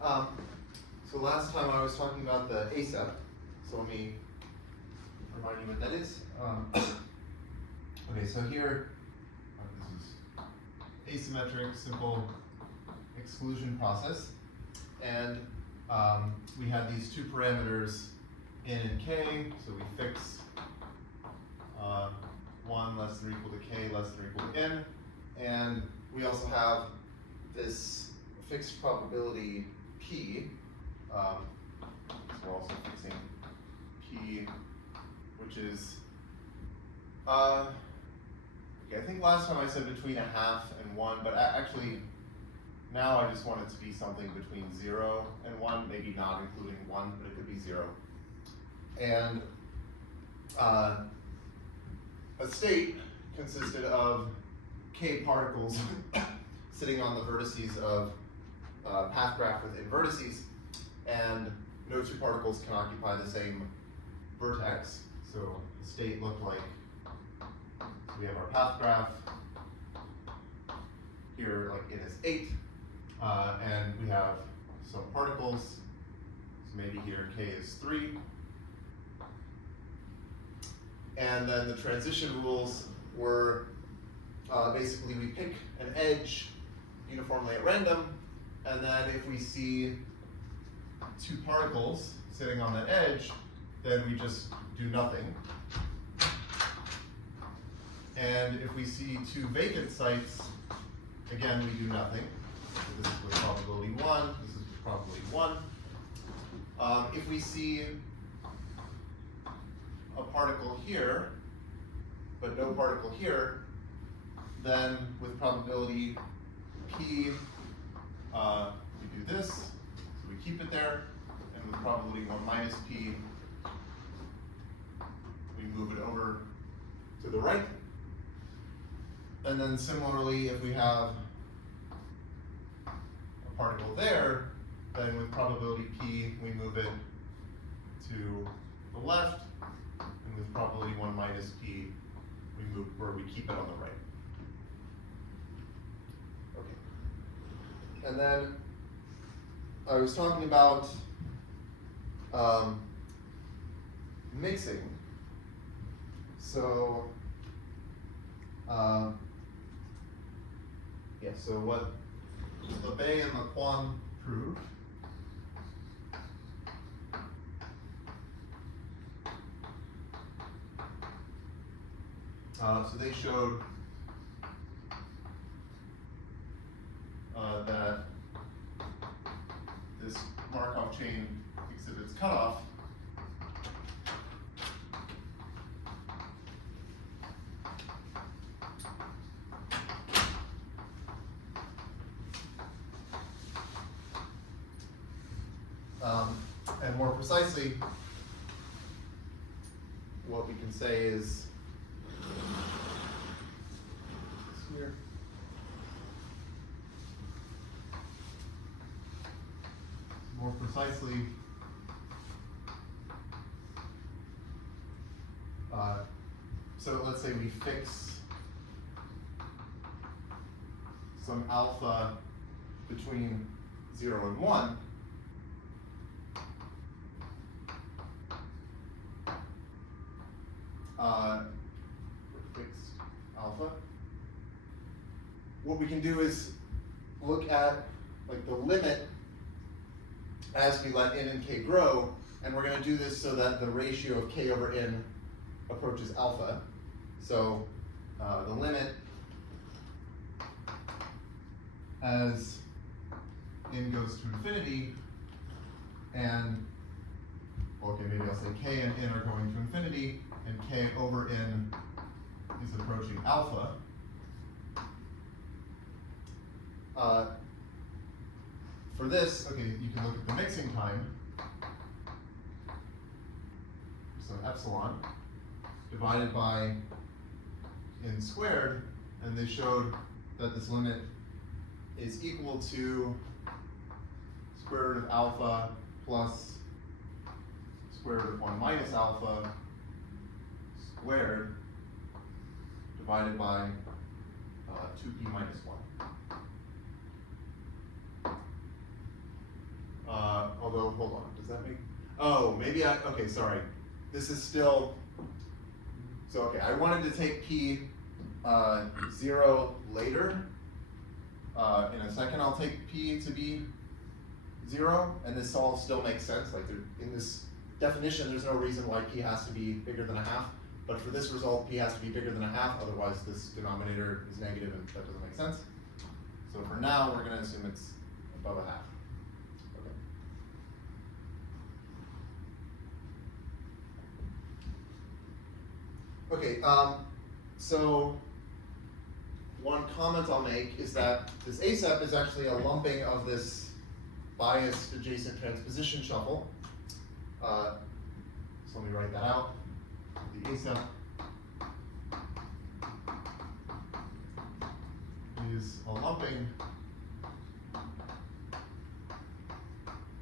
So last time I was talking about the TASEP. So let me remind you what that is. Okay, so here, this is asymmetric simple exclusion process. And we have these two parameters, n and k. So we fix 1 less than or equal to k less than or equal to n. And we also have this fixed probability p. So we're also fixing p, which is, okay, I think last time I said between 1/2 and 1, but actually now I just want it to be something between 0 and 1, maybe not including 1, but it could be 0. And a state consisted of k particles sitting on the vertices of a path graph with n vertices, and no two particles can occupy the same vertex. So the state looked like, so we have our path graph here, like n is 8, and we have some particles, so maybe here k is 3. And then the transition rules were basically we pick an edge uniformly at random, and then if we see two particles sitting on that edge, then we just do nothing. And if we see two vacant sites, again, we do nothing. So this is with probability 1, this is with probability 1. If we see a particle here, but no particle here, then with probability p, we do this, so we keep it there, and with probability 1 minus p, we move it over to the right. And then similarly, if we have a particle there, then with probability p, we move it to the left, and with probability 1 minus p, we move where we keep it on the right. Okay. And then I was talking about mixing. So yeah, so what LeBay and Laquan proved so they showed that this Markov chain exhibits cutoff. And more precisely, what we can say is here. More precisely, so let's say we fix some alpha between 0 and 1. Fixed alpha. What we can do is look at like the limit as we let n and k grow, and we're going to do this so that the ratio of k over n approaches alpha. So the limit as n goes to infinity, and okay, maybe I'll say k and n are going to infinity, and k over n is approaching alpha. For this, okay, you can look at the mixing time. So epsilon divided by n squared, and they showed that this limit is equal to square root of alpha plus square root of 1 minus alpha squared divided by 2p minus 1. Although, hold on, does that make, oh, maybe okay, sorry. This is still, so okay, I wanted to take P 0 later. In a second, I'll take P to be 0, and this all still makes sense. Like in this definition, there's no reason why P has to be bigger than a half. But for this result, P has to be bigger than a half, otherwise this denominator is negative and that doesn't make sense. So for now, we're going to assume it's above a half. Okay, so one comment I'll make is that this ASEP is actually a lumping of this biased adjacent transposition shuffle. So let me write that out. The ASEP is a lumping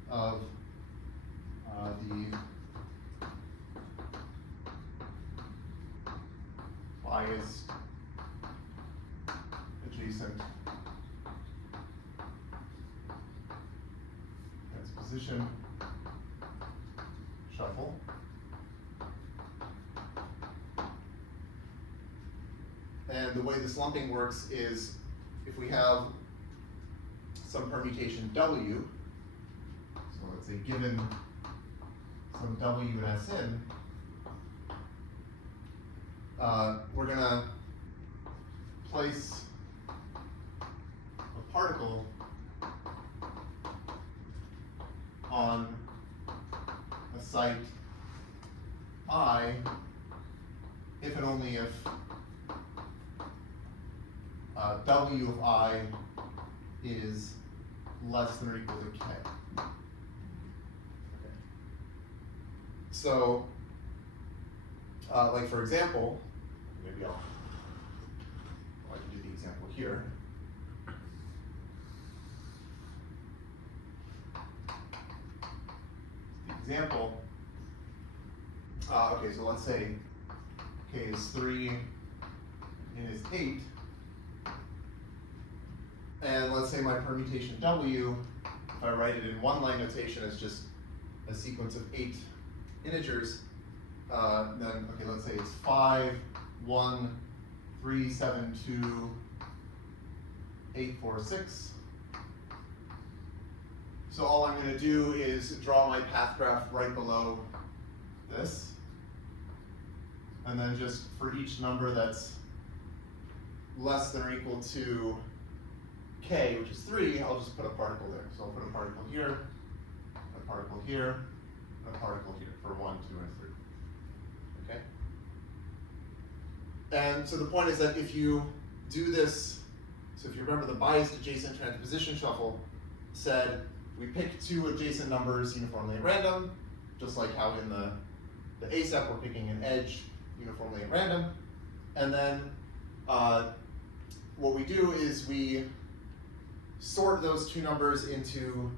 of the biased adjacent transposition shuffle. And the way this lumping works is if we have some permutation W, so let's say given some W and Sn, we're going to place a particle on a site I if and only if W of I is less than or equal to K. Okay. So, like for example, maybe I can do the example here. The example, okay, so let's say K is 3 and is 8. And let's say my permutation W, if I write it in one line notation as just a sequence of 8 integers, then, okay, let's say it's 5, 1, 3, 7, 2, 8, 4, 6. So all I'm going to do is draw my path graph right below this. And then just for each number that's less than or equal to K, which is 3, I'll just put a particle there. So I'll put a particle here, a particle here, a particle here for 1, 2, and 3. Okay? And so the point is that if you do this, so if you remember the biased adjacent transposition shuffle said we pick 2 adjacent numbers uniformly at random, just like how in the ASEP we're picking an edge uniformly at random. And then what we do is we sort those 2 numbers into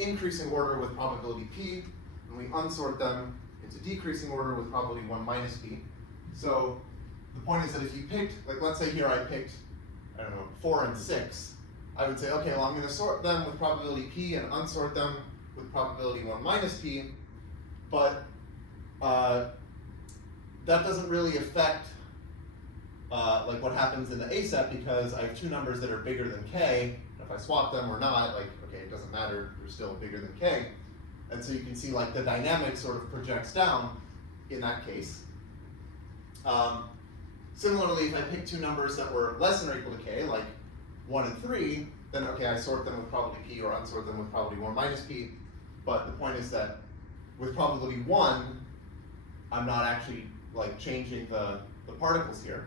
increasing order with probability p, and we unsort them into decreasing order with probability 1 minus p. So the point is that if you picked, like let's say here I picked, I don't know, 4 and 6, I would say, okay, well I'm going to sort them with probability p and unsort them with probability 1 minus p, but that doesn't really affect like what happens in the ASEP because I have 2 numbers that are bigger than K. If I swap them or not, like, okay, it doesn't matter, they're still bigger than K. And so you can see like the dynamic sort of projects down in that case. Similarly, if I pick 2 numbers that were less than or equal to K, like 1 and 3, then okay, I sort them with probability P or unsort them with probability 1 minus P. But the point is that with probability 1, I'm not actually like changing the particles here.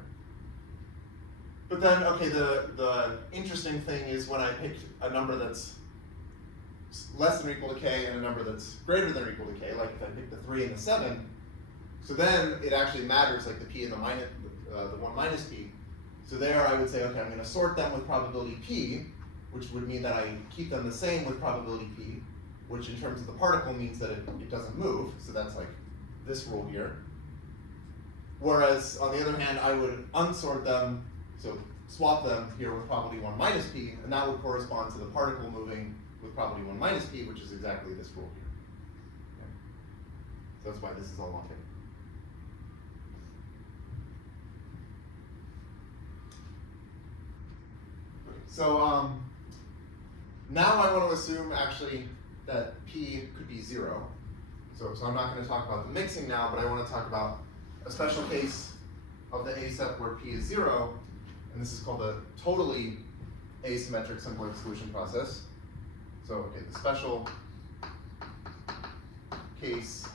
But then, okay, the interesting thing is when I pick a number that's less than or equal to K and a number that's greater than or equal to K, like if I pick the 3 and the 7, so then it actually matters, like the P and the 1 minus P. So there I would say, okay, I'm going to sort them with probability P, which would mean that I keep them the same with probability P, which in terms of the particle means that it doesn't move, so that's like this rule here. Whereas, on the other hand, I would unsort them, so swap them here with probability 1 minus p, and that would correspond to the particle moving with probability 1 minus p, which is exactly this rule here. Okay. So that's why this is all one thing. Okay. So now I want to assume actually that p could be 0. So I'm not going to talk about the mixing now, but I want to talk about a special case of the ASEP where p is 0, and this is called the totally asymmetric simple exclusion process. So, okay, the special case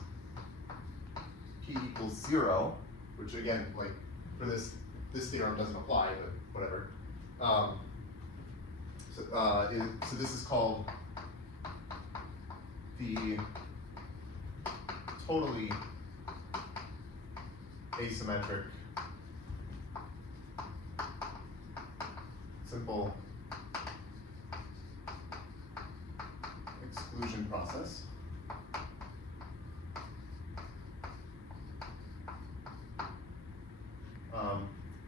p equals 0, which again, like for this theorem doesn't apply, but whatever. So this is called the totally asymmetric simple exclusion process.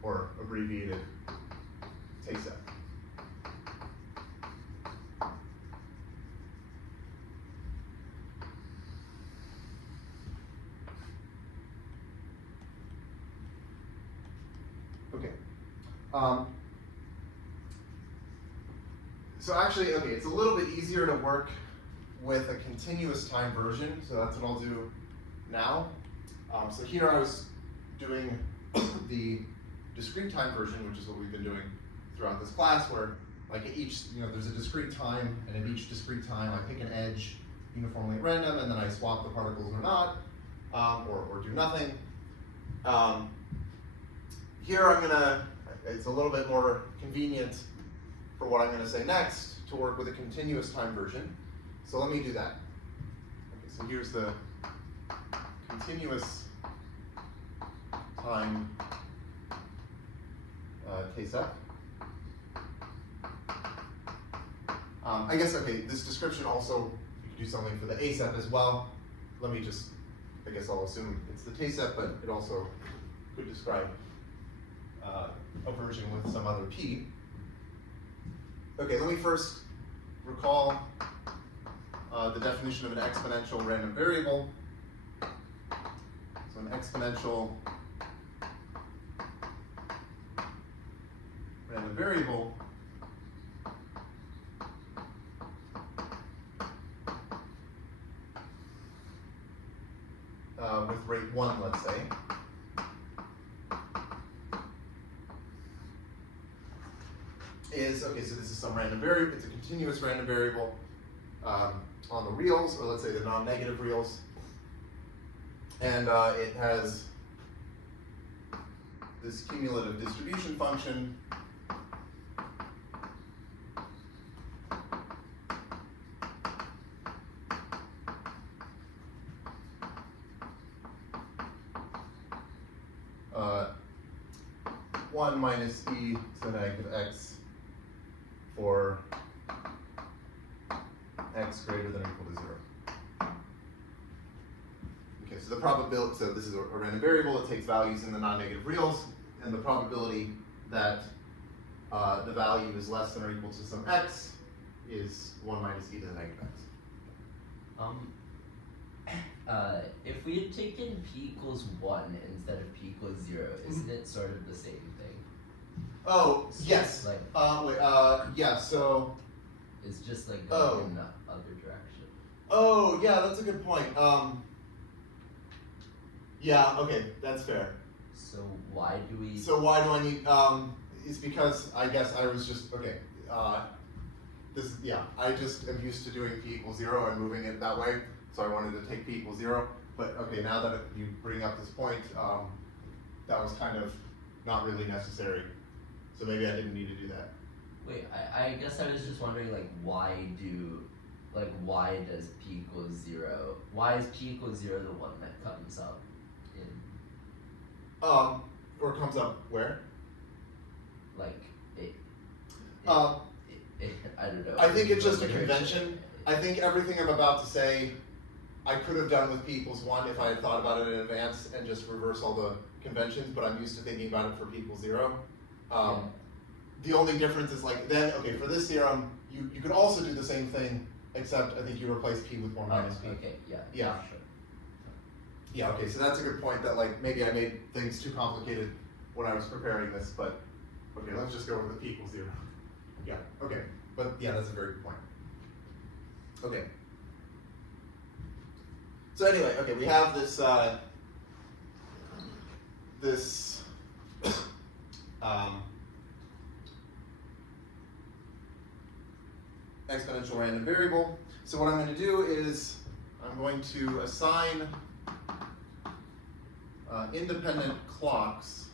Or abbreviated TASEP. Okay. So actually, okay, it's a little bit easier to work with a continuous time version, so that's what I'll do now. So here I was doing the discrete time version, which is what we've been doing throughout this class, where like at each, there's a discrete time, and at each discrete time I pick an edge uniformly at random, and then I swap the particles or not, or do nothing. Here it's a little bit more convenient for what I'm going to say next to work with a continuous time version. So let me do that. Okay, so here's the continuous time TASEP. I guess, okay, this description also, you could do something for the ASEP as well. Let me just, I guess I'll assume it's the TASEP, but it also could describe a version with some other p. Okay, let me first recall the definition of an exponential random variable. So an exponential random variable with rate 1, let's say, is, okay, so this is some random variable, it's a continuous random variable on the reals, or let's say the non-negative reals, and it has this cumulative distribution function one minus e to the negative x for x greater than or equal to 0. Okay, so the probability, so this is a random variable, it takes values in the non-negative reals, and the probability that the value is less than or equal to some x is 1 minus e to the negative x. If we had taken p equals 1 instead of p equals 0, isn't it sort of the same thing? Oh, yes. Like, yeah, so. It's just like going in the other direction. Oh, yeah, that's a good point. Yeah, okay, that's fair. So why do we? So why do I need, it's because I guess I was just, okay, I just am used to doing p equals 0 and moving it that way, so I wanted to take p equals 0, but okay, now that you bring up this point, that was kind of not really necessary, so maybe I didn't need to do that. Wait, I guess I was just wondering, like, why does p equals 0, why is p equals 0 the one that comes up in? Or comes up where? Like, I don't know. I think it's just a convention. I think everything I'm about to say, I could have done with p equals 1 if I had thought about it in advance and just reverse all the conventions, but I'm used to thinking about it for p equals 0. the only difference is like, then, okay, for this theorem, you could also do the same thing, except I think you replace p with 1 minus p. Okay, yeah. Yeah. Sure. Yeah, okay, so that's a good point that like, maybe I made things too complicated when I was preparing this, but, okay, let's just go with the p equals 0. Yeah, okay, but yeah, that's a very good point. Okay. So anyway, okay, we have this, exponential random variable. So what I'm going to do is I'm going to assign independent clocks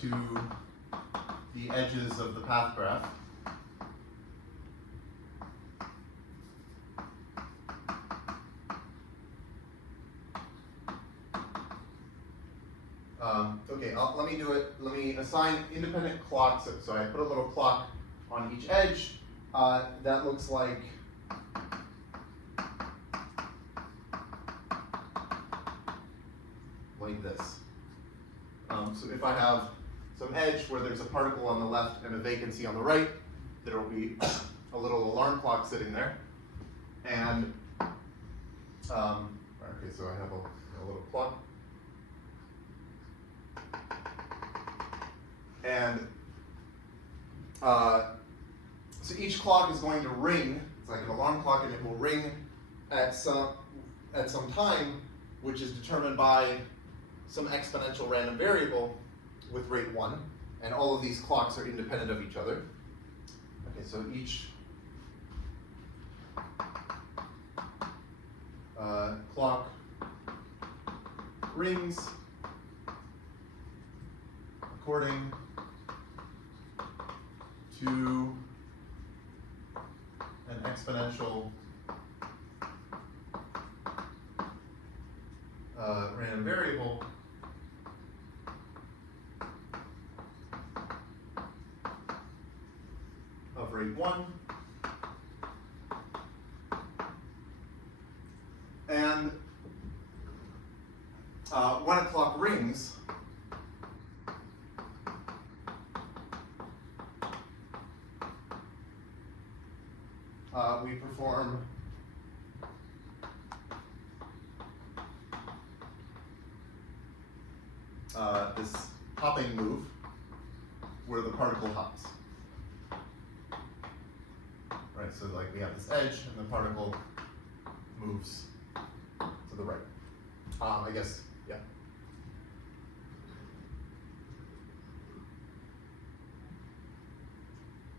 to the edges of the path graph. Okay, let me do it. Let me assign independent clocks. So I put a little clock on each edge. That looks like this. So if I have some edge where there's a particle on the left and a vacancy on the right, there will be a little alarm clock sitting there. And okay, so I have a little clock. And so each clock is going to ring. It's like an alarm clock, and it will ring at some time, which is determined by some exponential random variable with rate 1. And all of these clocks are independent of each other. Okay, so each clock rings according to an exponential random variable of rate 1. And when a clock rings, we perform this hopping move where the particle hops. Right, so like we have this edge and the particle moves to the right. I guess, yeah.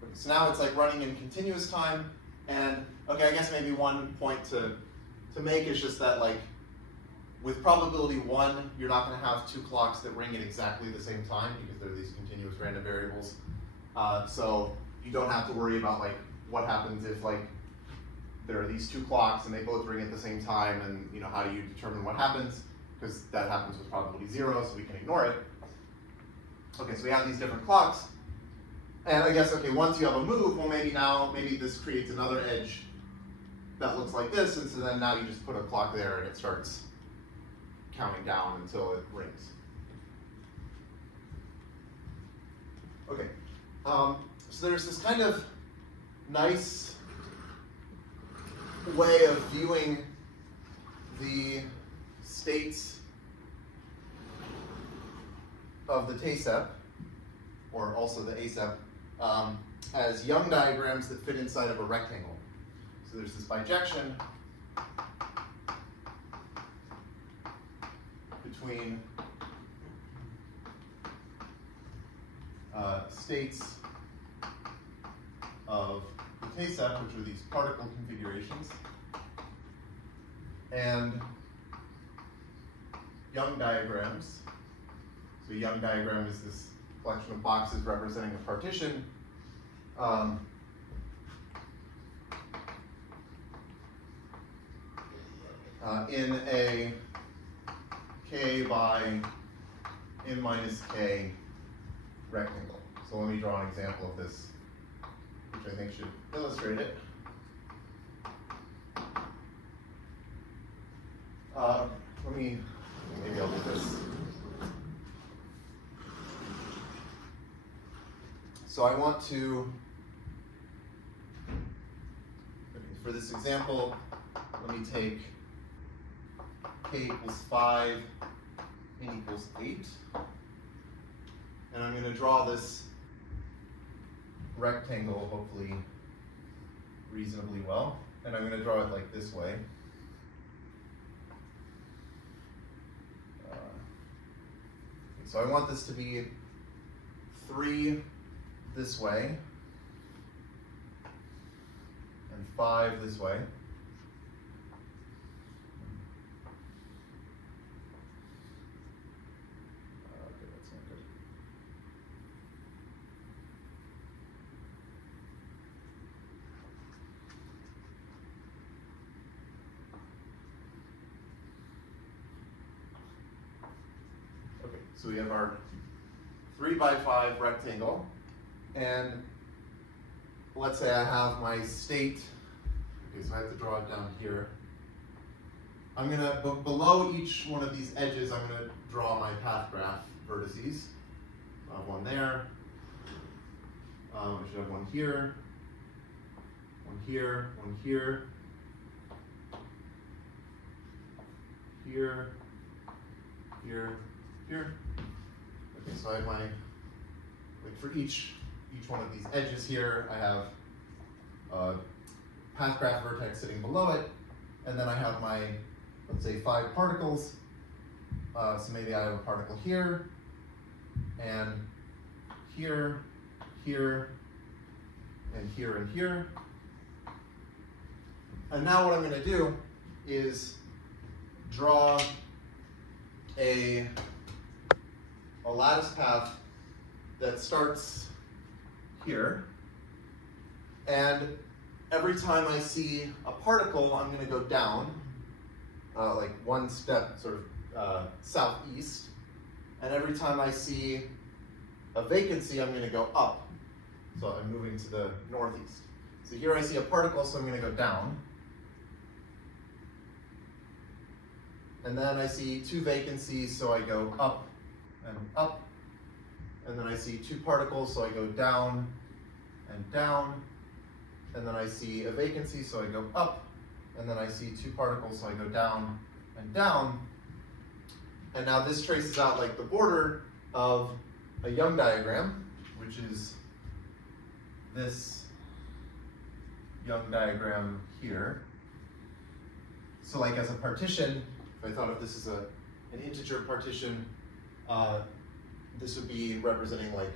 Okay, so now it's like running in continuous time. And okay, I guess maybe one point to make is just that like with probability 1, you're not going to have 2 clocks that ring at exactly the same time because they're these continuous random variables. So you don't have to worry about like what happens if like there are these 2 clocks and they both ring at the same time, and you know, how do you determine what happens? Because that happens with probability 0, so we can ignore it. Okay, so we have these different clocks. And I guess, okay, once you have a move, well maybe this creates another edge that looks like this, and so then now you just put a clock there and it starts counting down until it rings. Okay, so there's this kind of nice way of viewing the states of the TASEP, or also the ASEP, as Young diagrams that fit inside of a rectangle. So there's this bijection between states of the TASEP, which are these particle configurations, and Young diagrams. So a Young diagram is this collection of boxes representing a partition. In a k by n minus k rectangle. So let me draw an example of this, which I think should illustrate it. Let me maybe I'll do this. So I want to, for this example, let me take k equals 5, n equals 8. And I'm going to draw this rectangle, hopefully reasonably well. And I'm going to draw it like this way. So I want this to be 3 this way, and 5 this way. Okay, that's not good. Okay, so we have our 3 by 5 rectangle, and let's say I have my state. Okay, so I have to draw it down here. I'm gonna, below each one of these edges, I'm gonna draw my path graph vertices. I have one there. I should have one here, one here, one here, here, here, here. Okay, so I have my, like for each one of these edges here, I have a path graph vertex sitting below it, and then I have my, let's say 5 particles. So maybe I have a particle here, and here, here, and here, and here. And now what I'm going to do is draw a lattice path that starts here, and every time I see a particle, I'm going to go down, like one step sort of southeast, and every time I see a vacancy, I'm going to go up, so I'm moving to the northeast. So here I see a particle, so I'm going to go down, and then I see 2 vacancies, so I go up, and then I see 2 particles, so I go down and down, and then I see a vacancy, so I go up, and then I see 2 particles, so I go down and down, and now this traces out like the border of a Young diagram, which is this Young diagram here. So like as a partition, if I thought of this as an integer partition, this would be representing like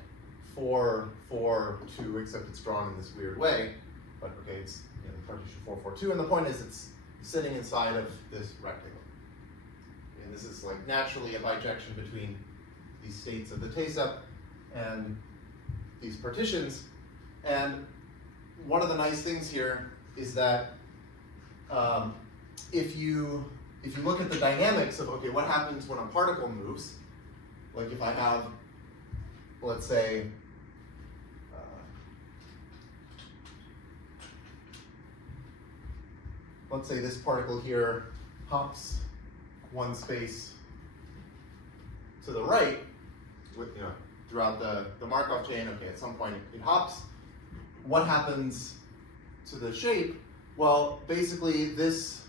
4, 4, 2, except it's drawn in this weird way. But okay, it's partition 4, 4, 2, and the point is it's sitting inside of this rectangle. And this is like naturally a bijection between these states of the TASEP and these partitions. And one of the nice things here is that if you look at the dynamics of, okay, what happens when a particle moves, like if I have, let's say, this particle here hops one space to the right, with, throughout the Markov chain. Okay, at some point it hops. What happens to the shape? Well, basically this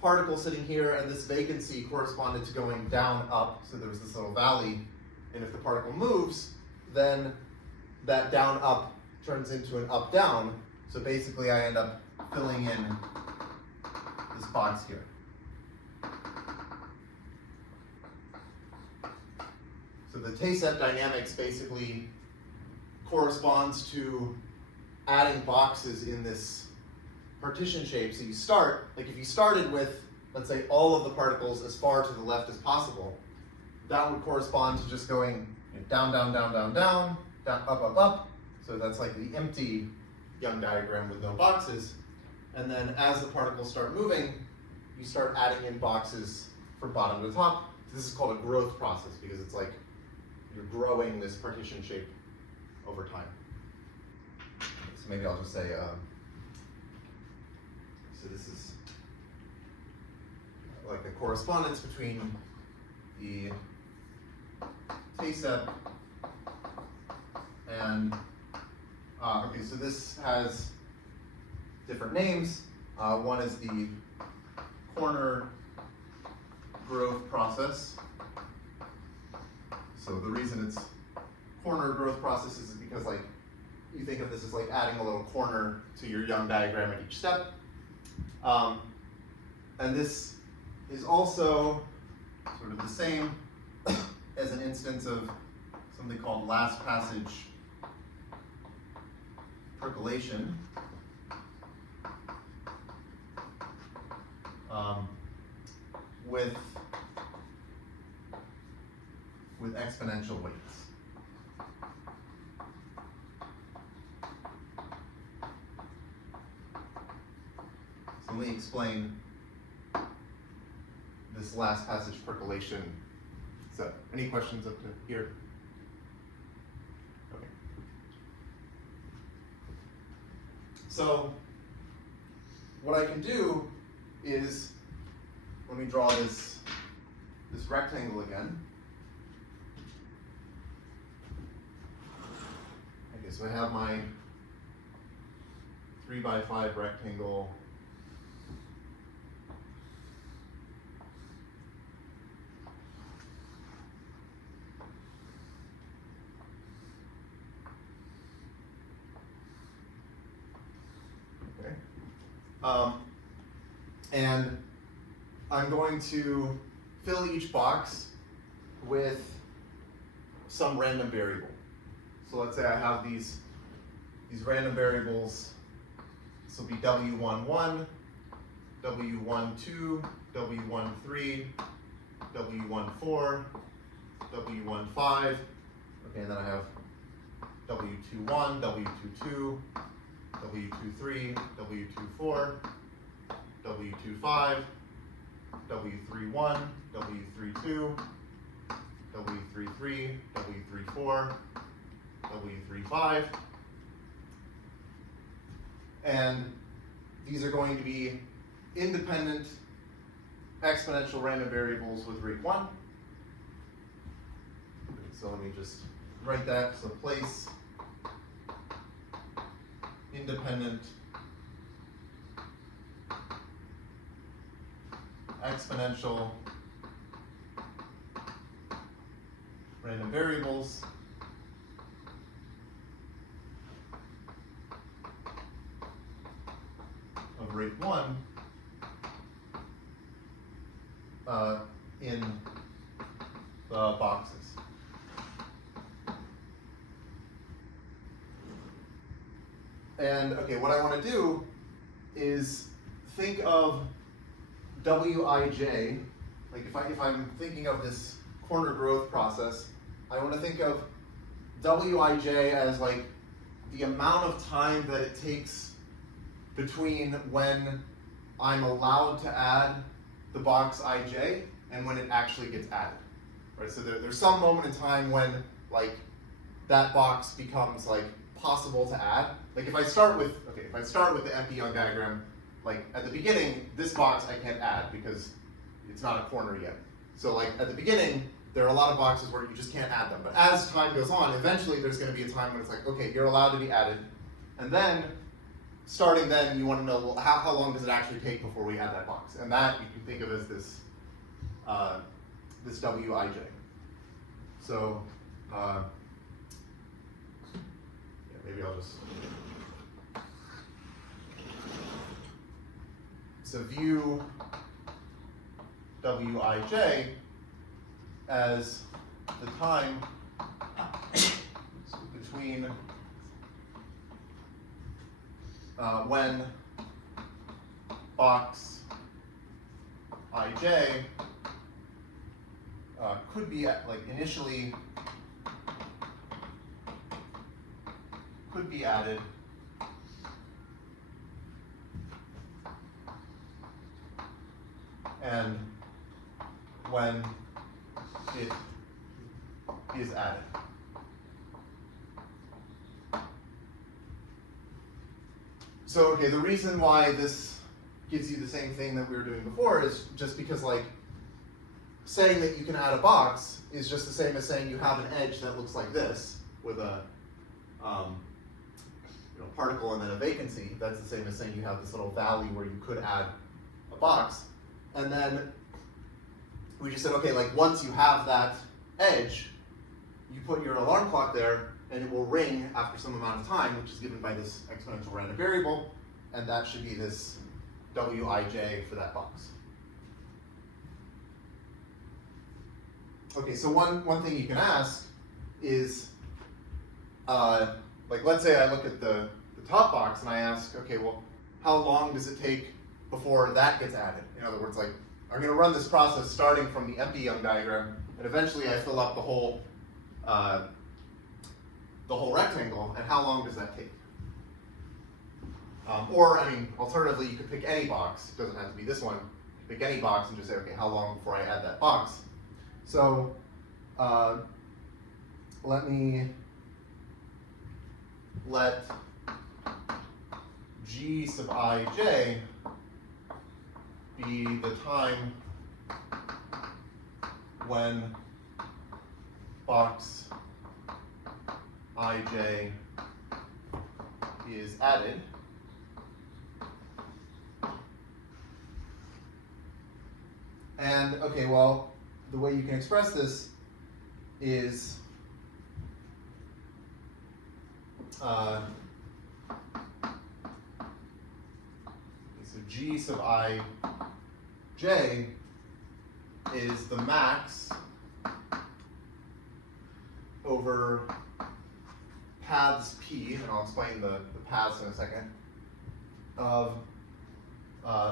particle sitting here and this vacancy corresponded to going down, up, so there was this little valley, and if the particle moves, then that down, up turns into an up, down, so basically I end up filling in this box here. So the TASEP dynamics basically corresponds to adding boxes in this partition shape. So you start, like if you started with, let's say, all of the particles as far to the left as possible, that would correspond to just going down, down, down, down, down, down, up, up, up. So that's like the empty Young diagram with no boxes. And then as the particles start moving, you start adding in boxes from bottom to top. This is called a growth process because it's like you're growing this partition shape over time. So maybe I'll just say, so this is like the correspondence between the TASEP, and okay, so this has different names. One is the corner growth process. So the reason it's corner growth process is because like you think of this as like adding a little corner to your young diagram at each step. And this is also sort of the same as an instance of something called last passage percolation. With exponential weights. So let me explain this last passage percolation. So, any questions up to here? Okay. So, what I can do is, let me draw this rectangle again. Okay, so I have my 3x5 rectangle. Okay. And I'm going to fill each box with some random variable. So let's say I have these random variables. This will be W11, W12, W13, W14, W15. Okay, and then I have W21, W22, W23, W24, W25, W31, W32, W33, W34, W35. And these are going to be independent exponential random variables with rate 1. So let me just write that. So place independent exponential random variables of rate 1 in the boxes. And okay, what I want to do is think of Wij, like if I'm thinking of this corner growth process, I want to think of Wij as like the amount of time that it takes between when I'm allowed to add the box ij and when it actually gets added, right? So there's some moment in time when like that box becomes like possible to add. Like if I start with the empty Young diagram, like at the beginning, this box I can't add because it's not a corner yet. So like at the beginning, there are a lot of boxes where you just can't add them. But as time goes on, eventually there's going to be a time when it's like, okay, you're allowed to be added. And then, starting then, you want to know, well, how long does it actually take before we add that box? And that you can think of as this, this Wij. So, yeah, maybe I'll just... So view Wij as the time between when box ij could be like initially could be added and when it is added. So, okay, the reason why this gives you the same thing that we were doing before is just because, like, saying that you can add a box is just the same as saying you have an edge that looks like this with a particle and then a vacancy. That's the same as saying you have this little valley where you could add a box. And then we just said, okay, like once you have that edge, you put your alarm clock there and it will ring after some amount of time, which is given by this exponential random variable, and that should be this Wij for that box. Okay, so one thing you can ask is, like let's say I look at the top box and I ask, okay, well, how long does it take before that gets added? In other words, like, I'm going to run this process starting from the empty Young diagram, and eventually I fill up the whole rectangle, and how long does that take? Or, I mean, alternatively, you could pick any box. It doesn't have to be this one. Pick any box and just say, okay, how long before I add that box? So, let G sub ij be the time when box ij is added. And okay, well, the way you can express this is so G sub I j is the max over paths p, and I'll explain the paths in a second, of,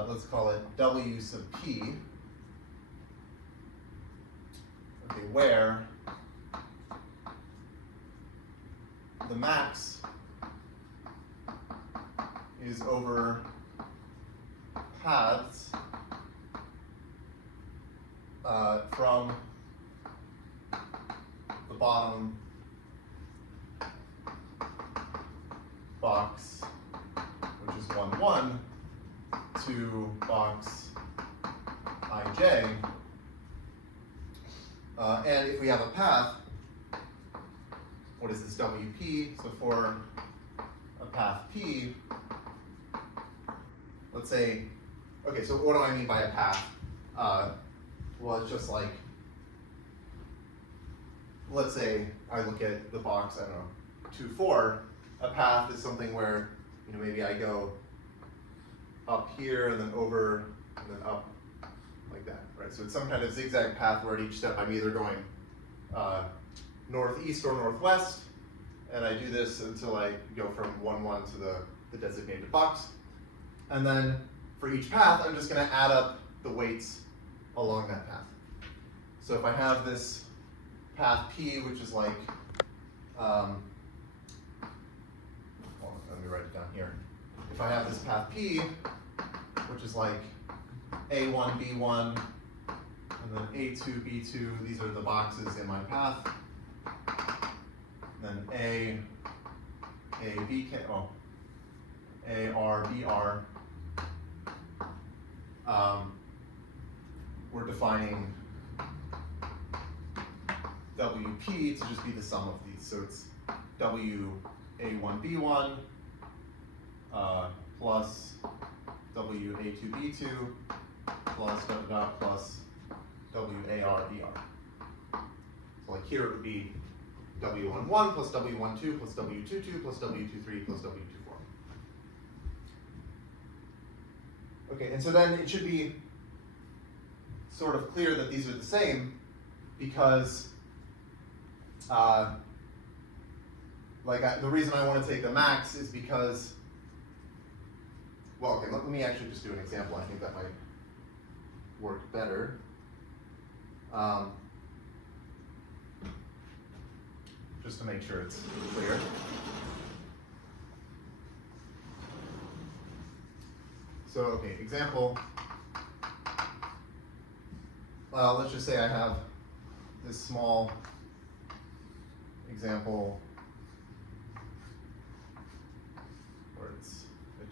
let's call it W sub p, okay, where the max is over paths from the bottom box, which is 1, 1, to box ij. And if we have a path, what is this WP? So for a path P, let's say, okay, so what do I mean by a path? Well, it's just like, let's say I look at the box, I don't know, 2, 4. A path is something where, maybe I go up here and then over and then up like that, right? So it's some kind of zigzag path where at each step I'm either going northeast or northwest, and I do this until I go from 1, 1 to the designated box. And then for each path, I'm just going to add up the weights along that path. So if I have this path P, which is like, let me write it down here. If I have this path P, which is like A1, B1, and then A2, B2, these are the boxes in my path. Then A, B, K, oh, A, R, B, R. We're defining WP to just be the sum of these. So it's W A1, B1 plus W A2, B2 plus dot dot plus W AR, BR. So like here it would be W11 plus W12 plus W22 plus W23 plus W24. Okay, and so then it should be sort of clear that these are the same because the reason I want to take the max is because, well, okay, let me actually just do an example. I think that might work better. Just to make sure it's clear. So, okay, example. Let's just say I have this small example where it's a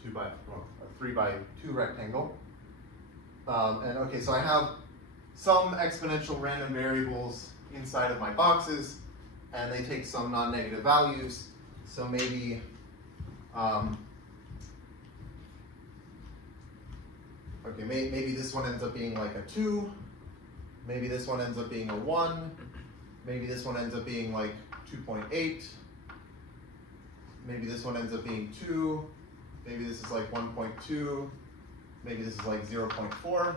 3 by 2 rectangle. And okay, so I have some exponential random variables inside of my boxes, and they take some non-negative values. So maybe okay, maybe this one ends up being like a 2, maybe this one ends up being a 1, maybe this one ends up being like 2.8, maybe this one ends up being 2, maybe this is like 1.2, maybe this is like 0.4.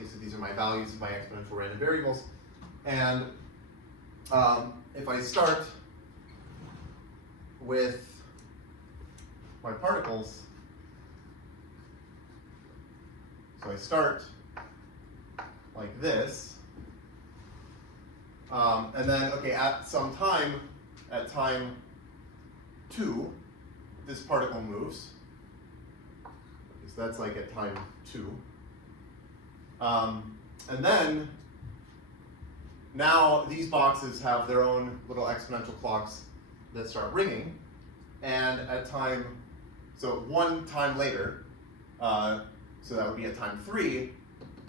Okay, so these are my values of my exponential random variables. And if I start with my particles, so I start like this, and then, okay, at some time, at time 2, this particle moves. Okay, so that's like at time 2. And then, now these boxes have their own little exponential clocks that start ringing, and at time, so one time later, so that would be at time 3,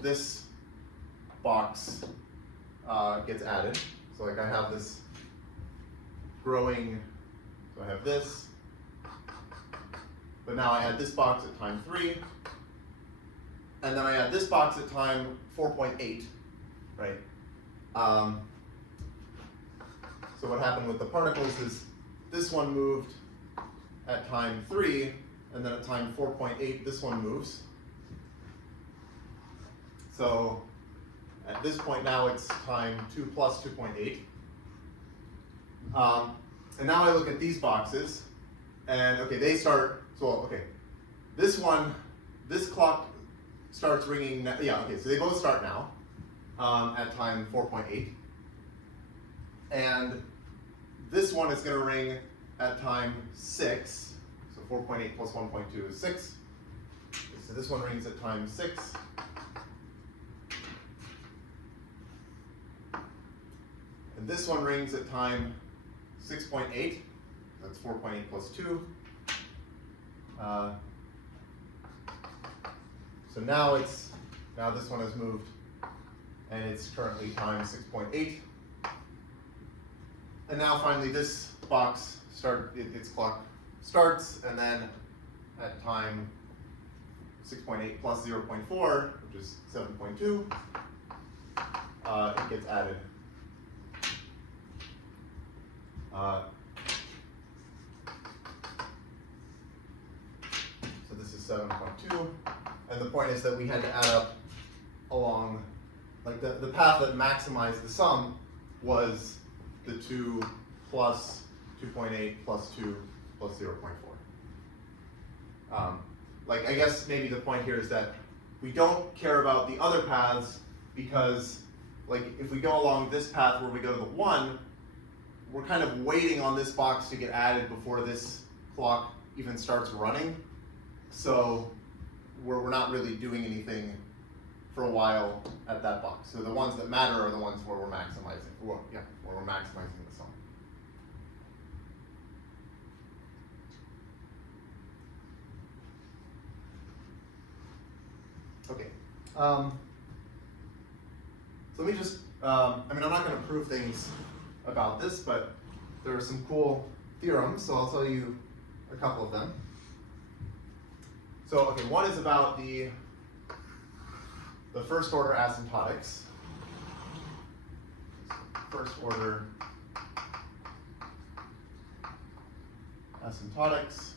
this box gets added. So like I have this growing, so I have this, but now I add this box at time 3, and then I add this box at time 4.8, right? So what happened with the particles is this one moved at time 3, and then at time 4.8, this one moves. So at this point now it's time 2 plus 2.8. And now I look at these boxes, and okay, they start, so okay, this one, this clock starts ringing, yeah, okay, so they both start now at time 4.8. And this one is going to ring at time 6, so 4.8 plus 1.2 is 6. So this one rings at time 6. And this one rings at time 6.8, that's 4.8 plus 2. So now this one has moved, and it's currently time 6.8. And now finally this box its clock starts, and then at time 6.8 plus 0.4, which is 7.2, it gets added. So this is 7.2, and the point is that we had to add up along, like the path that maximized the sum was the 2 plus 2.8 plus 2 plus 0.4. Like I guess maybe the point here is that we don't care about the other paths because like if we go along this path where we go to the 1, we're kind of waiting on this box to get added before this clock even starts running. So we're not really doing anything for a while at that box. So the ones that matter are the ones where we're maximizing, where we're maximizing the sum. Okay. So let me just, I mean, I'm not going to prove things about this, but there are some cool theorems, so I'll tell you a couple of them. So, okay, one is about the first order asymptotics. First order asymptotics.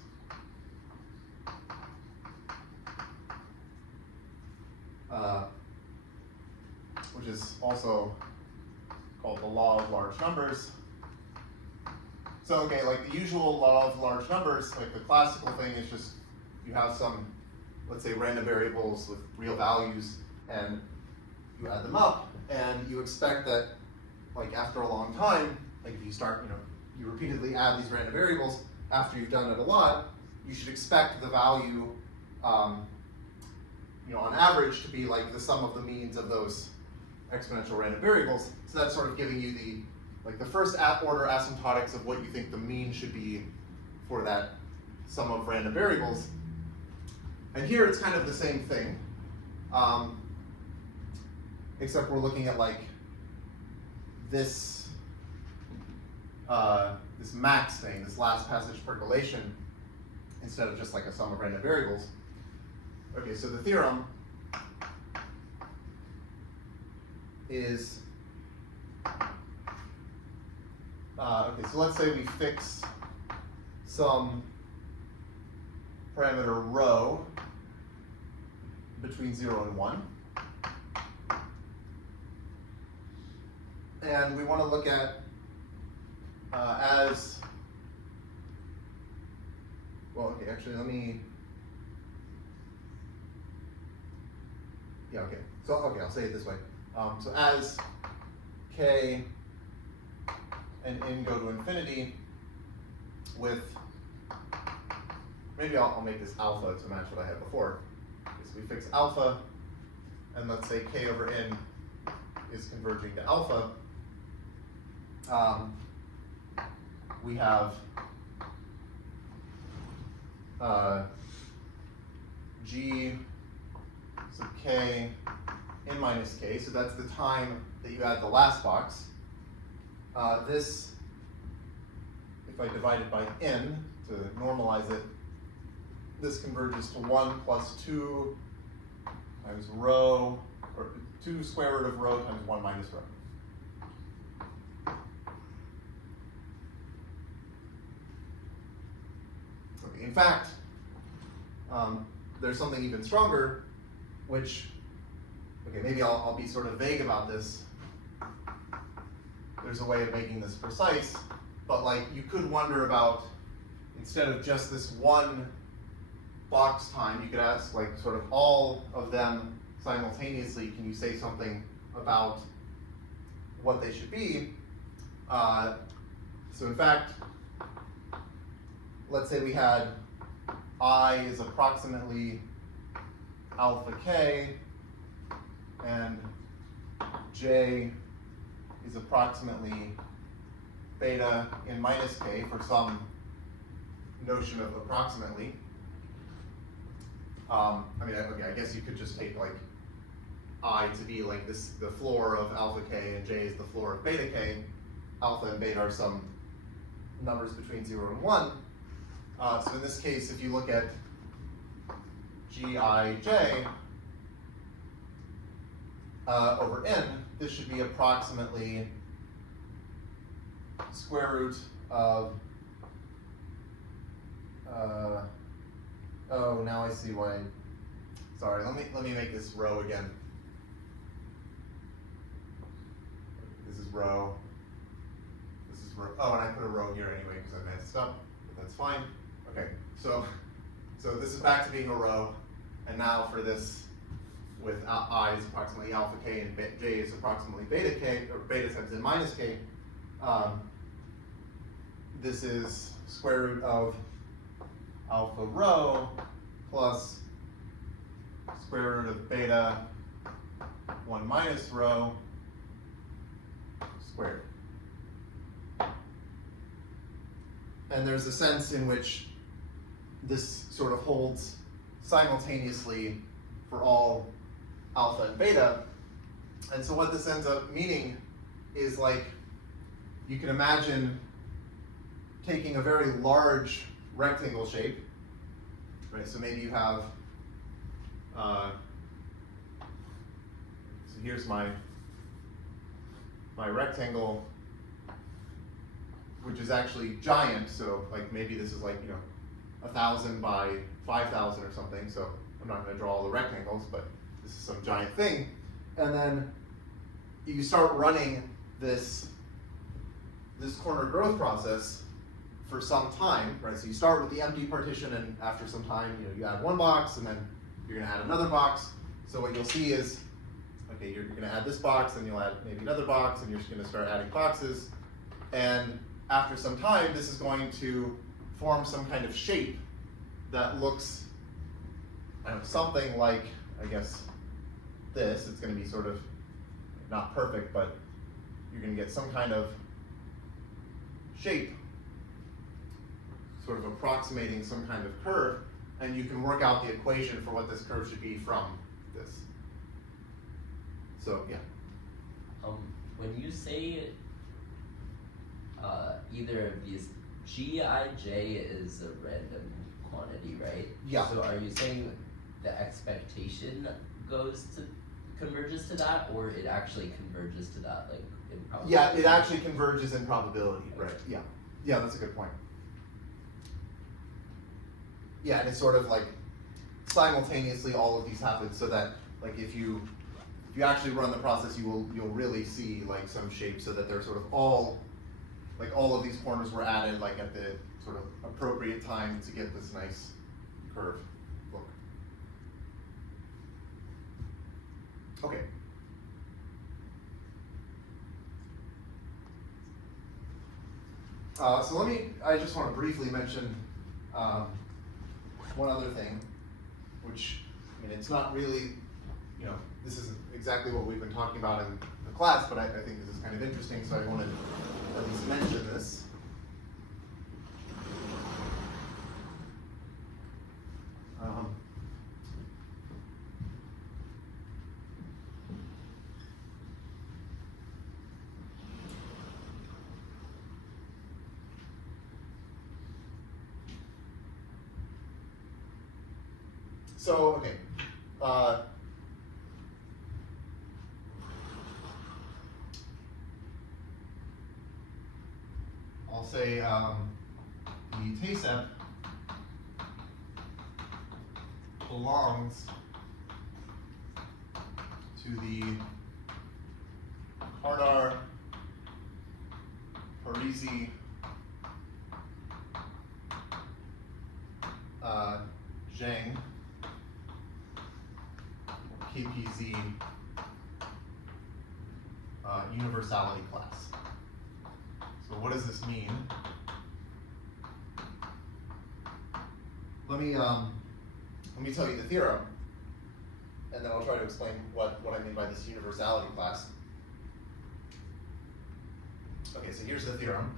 Which is also called the law of large numbers. So, okay, like the usual law of large numbers, like the classical thing is just you have some, let's say, random variables with real values, and you add them up, and you expect that, like after a long time, like if you start, you repeatedly add these random variables, after you've done it a lot, you should expect the value, on average to be like the sum of the means of those exponential random variables. So that's sort of giving you the first order asymptotics of what you think the mean should be for that sum of random variables. And here it's kind of the same thing. except we're looking at like this this max thing, this last passage percolation, instead of just like a sum of random variables. Okay, so the theorem is, okay, so let's say we fix some parameter rho between 0 and 1. And we want to look at as, well, okay, actually let me, yeah, okay. So, okay, I'll say it this way. So as k and n go to infinity with, maybe I'll make this alpha to match what I had before. So we fix alpha, and let's say k over n is converging to alpha. We have g sub k n minus k, so that's the time that you add the last box. This, if I divide it by n to normalize it, this converges to 1 plus 2 times rho, or 2 square root of rho times 1 minus rho. Okay, in fact, there's something even stronger, which, okay, maybe I'll be sort of vague about this. There's a way of making this precise, but like you could wonder about, instead of just this one box time, you could ask like sort of all of them simultaneously, can you say something about what they should be? So in fact, let's say we had I is approximately alpha k, and j is approximately beta n minus k for some notion of approximately. I mean, okay, I guess you could just take like I to be like this, the floor of alpha k, and j is the floor of beta k. Alpha and beta are some numbers between 0 and 1. So in this case, if you look at gij over n, this should be approximately square root of, oh, now I see why. Sorry, let me make this rho again. This is rho. This is rho. Oh, and I put a rho here anyway because I messed up, but that's fine. Okay, so this is back to being a rho, and now for this, with I is approximately alpha k and j is approximately beta k, or beta times n minus k, this is square root of alpha rho plus square root of beta 1 minus rho squared. And there's a sense in which this sort of holds simultaneously for all alpha and beta. And so what this ends up meaning is, like, you can imagine taking a very large rectangle shape, right? So maybe you have, so here's my rectangle, which is actually giant. So like maybe this is like, 1,000 by 5,000 or something. So I'm not going to draw all the rectangles, but this is some giant thing. And then you start running this corner growth process for some time, right? So you start with the empty partition, and after some time, you add one box, and then you're going to add another box. So what you'll see is, okay, you're going to add this box, and you'll add maybe another box, and you're just going to start adding boxes. And after some time, this is going to form some kind of shape that looks, something like, I guess, this. It's going to be sort of not perfect, but you're going to get some kind of shape, sort of approximating some kind of curve, and you can work out the equation for what this curve should be from this. So yeah. When you say either of these, Gij is a random quantity, right? Yeah. So are you saying the expectation converges to that, or it actually converges to that, like in probability? Yeah, it actually converges in probability, right? Yeah. Yeah, that's a good point. Yeah, and it's sort of like simultaneously all of these happen, so that like if you actually run the process, you'll really see like some shapes, so that they're sort of all of these corners were added like at the sort of appropriate time to get this nice curve look. Okay. So I just want to briefly mention one other thing, which, I mean, it's not really, this isn't exactly what we've been talking about in the class, but I think this is kind of interesting, so I wanted to at least mention this. So, okay. I'll say the TASEP belongs to the Hardar Parisi Zhang KPZ universality class. So what does this mean? Let me tell you the theorem, and then I'll try to explain what I mean by this universality class. Okay, so here's the theorem.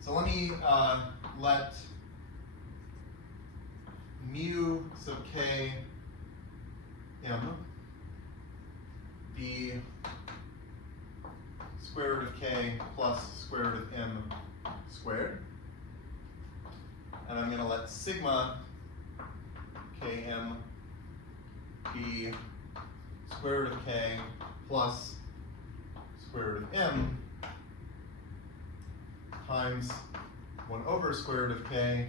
So let me let mu sub k m be square root of k plus square root of m squared. And I'm going to let sigma km be square root of k plus square root of m times 1 over square root of k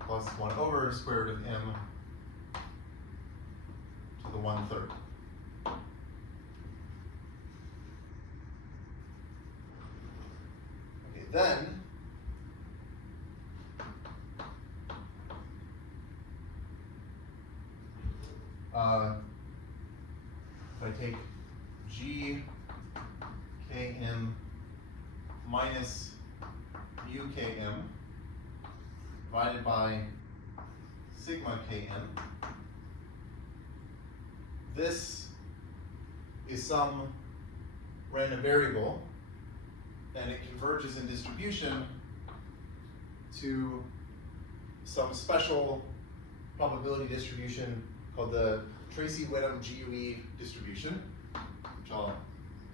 plus 1 over square root of m to the 1/3. Okay, then if I take g km minus mu km divided by sigma km, this is some random variable, and it converges in distribution to some special probability distribution called the Tracy-Whittam GUE distribution, which I'll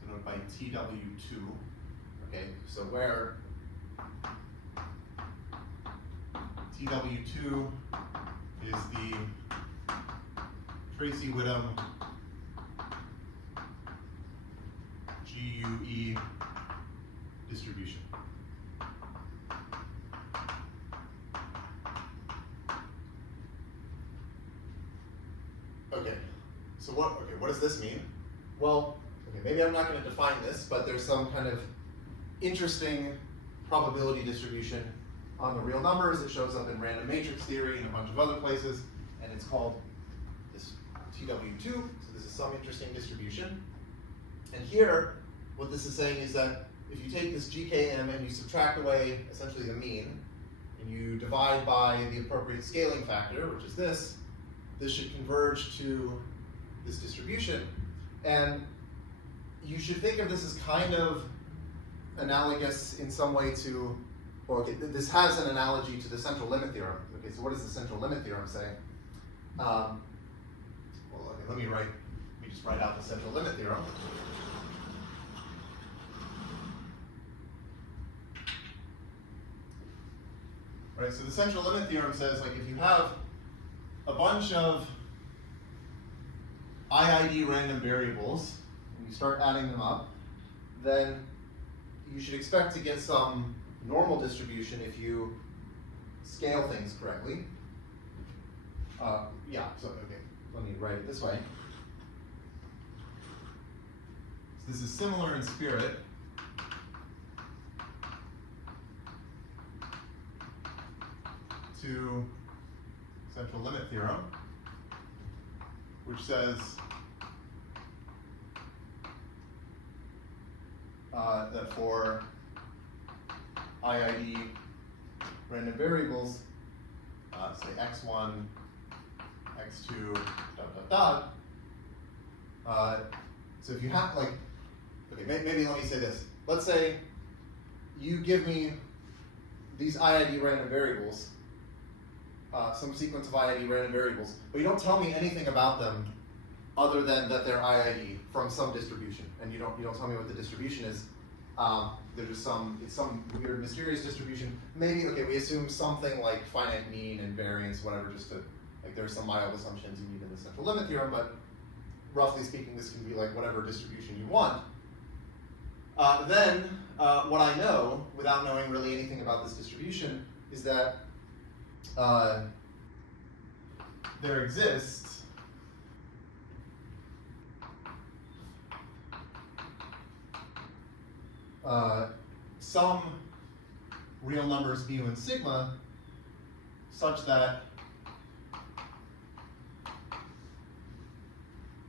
denote by TW2. Okay, so where TW2 is the Tracy-Whittam GUE distribution. Okay, so what does this mean? Well, okay, maybe I'm not going to define this, but there's some kind of interesting probability distribution on the real numbers. It shows up in random matrix theory and a bunch of other places, and it's called this TW2, so this is some interesting distribution. And here, what this is saying is that if you take this GKM and you subtract away essentially the mean, and you divide by the appropriate scaling factor, which is this should converge to this distribution. And you should think of this as kind of analogous in some way to, well, okay, this has an analogy to the central limit theorem. Okay, so what does the central limit theorem say? let me just write out the central limit theorem. Right, so the central limit theorem says, like, if you have a bunch of IID random variables, and you start adding them up, then you should expect to get some normal distribution if you scale things correctly. Yeah, so, okay, let me write it this way. So this is similar in spirit to central limit theorem, which says that for IID random variables, say x1, x2, so if you have, like, okay, maybe let me say this. Let's say you give me these IID random variables, some sequence of IID random variables, but you don't tell me anything about them other than that they're IID from some distribution, and you don't tell me what the distribution is. There's just it's some weird mysterious distribution. Maybe, okay, we assume something like finite mean and variance, whatever, just to, like, there's some mild assumptions you need in the central limit theorem, but roughly speaking, this can be like whatever distribution you want. Then what I know, without knowing really anything about this distribution, is that there exists some real numbers mu and sigma such that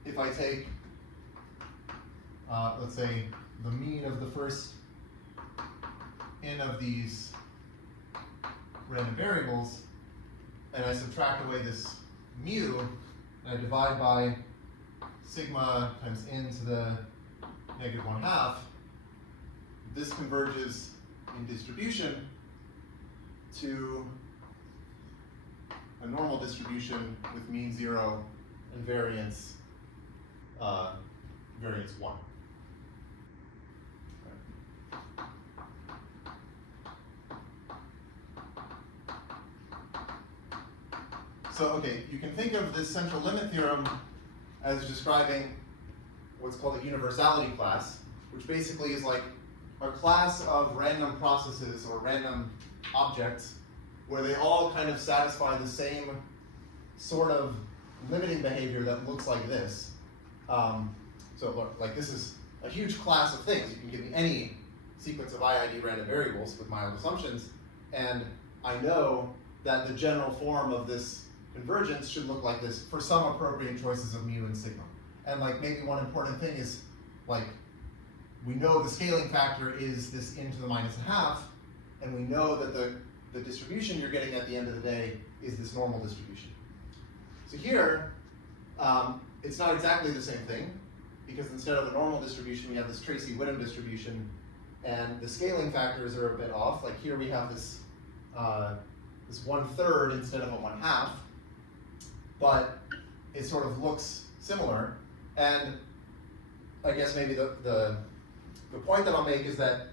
if I take, let's say, the mean of the first n of these random variables, and I subtract away this mu, and I divide by sigma times n to the negative 1/2, this converges in distribution to a normal distribution with mean 0 and variance 1. So, okay, you can think of this central limit theorem as describing what's called a universality class, which basically is like a class of random processes or random objects where they all kind of satisfy the same sort of limiting behavior that looks like this. So look, like, this is a huge class of things. You can give me any sequence of IID random variables with mild assumptions, and I know that the general form of this convergence should look like this for some appropriate choices of mu and sigma. And, like, maybe one important thing is, like, we know the scaling factor is this n to the minus 1/2, and we know that the distribution you're getting at the end of the day is this normal distribution. So here, it's not exactly the same thing, because instead of a normal distribution, we have this Tracy-Whittem distribution, and the scaling factors are a bit off. Like, here we have this this 1/3 instead of a 1/2, but it sort of looks similar. And I guess maybe the point that I'll make is that